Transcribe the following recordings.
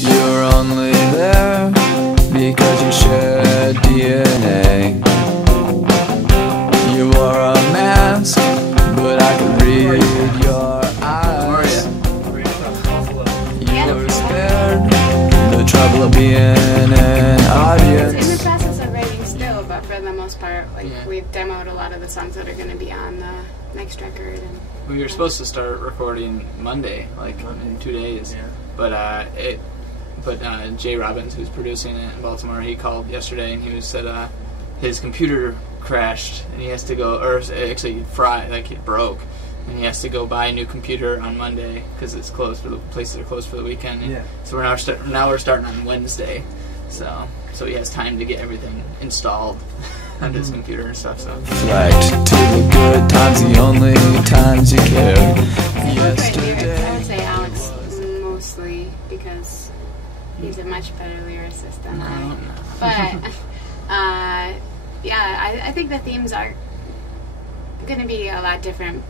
You're only there because you share DNA. You wore a mask, but I could read your eyes. You were spared the trouble of being an audience. It's in the process of writing still, but for the most part, like we've demoed a lot of the songs that are going to be on the next record. And we were supposed to start recording Monday, like in 2 days, but Jay Robbins, who's producing it in Baltimore, he called yesterday and he said his computer crashed and he has to go, or actually fried, like it broke, and he has to go buy a new computer on Monday because it's closed for the places are closed for the weekend. So now we're starting on Wednesday, so he has time to get everything installed on his computer and stuff. So reflect to the good times, the only times you cared. Yesterday. I would say Alex mostly because he's a much better lyricist than I. But yeah, I think the themes are going to be a lot different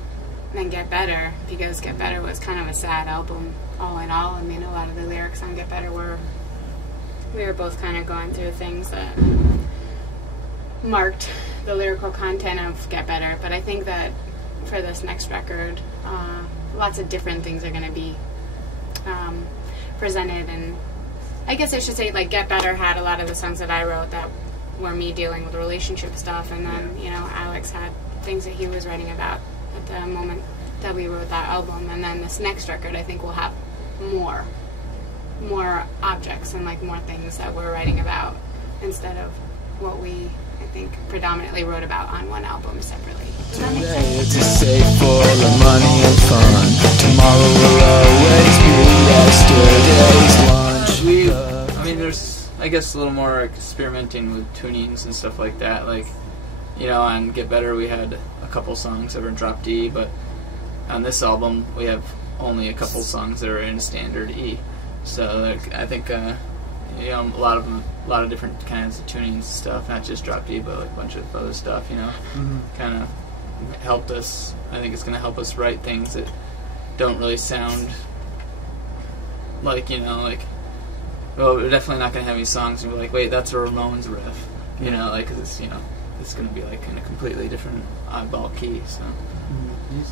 than Get Better, because Get Better was kind of a sad album all in all. I mean, a lot of the lyrics on Get Better we were both kind of going through things that marked the lyrical content of Get Better. But I think that for this next record, lots of different things are going to be presented. And I guess I should say, like, Get Better had a lot of the songs that I wrote that were me dealing with relationship stuff, and then Alex had things that he was writing about at the moment that we wrote that album. And then this next record, I think, will have more objects and like more things that we're writing about instead of what we, I think, predominantly wrote about on one album separately. Does that make sense? Today it's a safe full of money and fun. Tomorrow will always be yesterday's lunch. I mean, there's, I guess, a little more experimenting with tunings and stuff like that. Like, on Get Better we had a couple songs that were in drop D, but on this album we have only a couple songs that are in standard E. So I think a lot of different kinds of tunings and stuff, not just drop D, but like a bunch of other stuff. Kind of helped us. I think it's going to help us write things that don't really sound like well, we're definitely not going to have any songs and be like, wait, that's a Ramones riff, like, cause it's going to be like in a completely different oddball key. So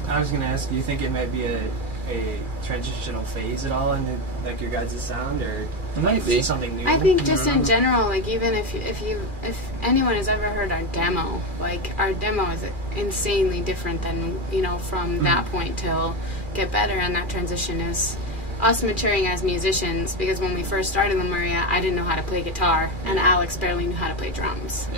I was going to ask, do you think it might be a transitional phase at all in like your guys' sound, or it might be something new? I think just in general, like, even if anyone has ever heard our demo, like, our demo is insanely different than from that point till Get Better, and that transition is us maturing as musicians, because when we first started Lemuria, I didn't know how to play guitar and Alex barely knew how to play drums.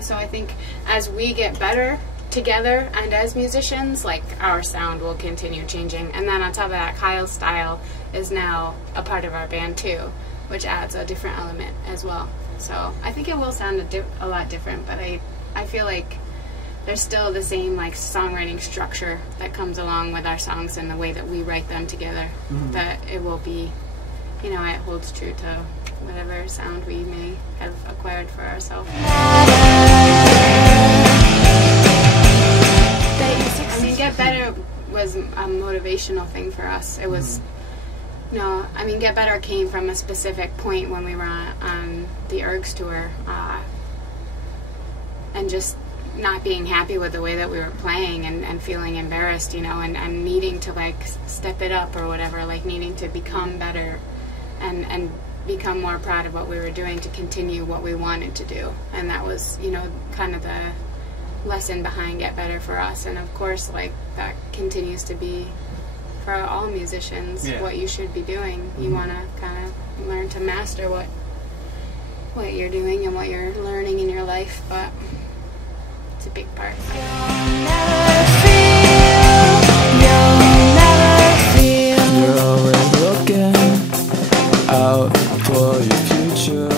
So I think as we get better together and as musicians, like, our sound will continue changing. And then on top of that, Kyle's style is now a part of our band too, which adds a different element as well. So I think it will sound a lot different, but I feel like there's still the same, like, songwriting structure that comes along with our songs and the way that we write them together. That it will be, it holds true to whatever sound we may have acquired for ourselves. I mean, Get Better was a motivational thing for us. It was, Get Better came from a specific point when we were on the Ergs tour, and just not being happy with the way that we were playing and feeling embarrassed, and needing to, like, step it up or whatever, like needing to become better and become more proud of what we were doing to continue what we wanted to do. And that was, kind of the lesson behind Get Better for us. And of course, like, that continues to be for all musicians what you should be doing. You want to kind of learn to master what you're doing and what you're learning in your life, but it's a big part. You're always looking out for your future.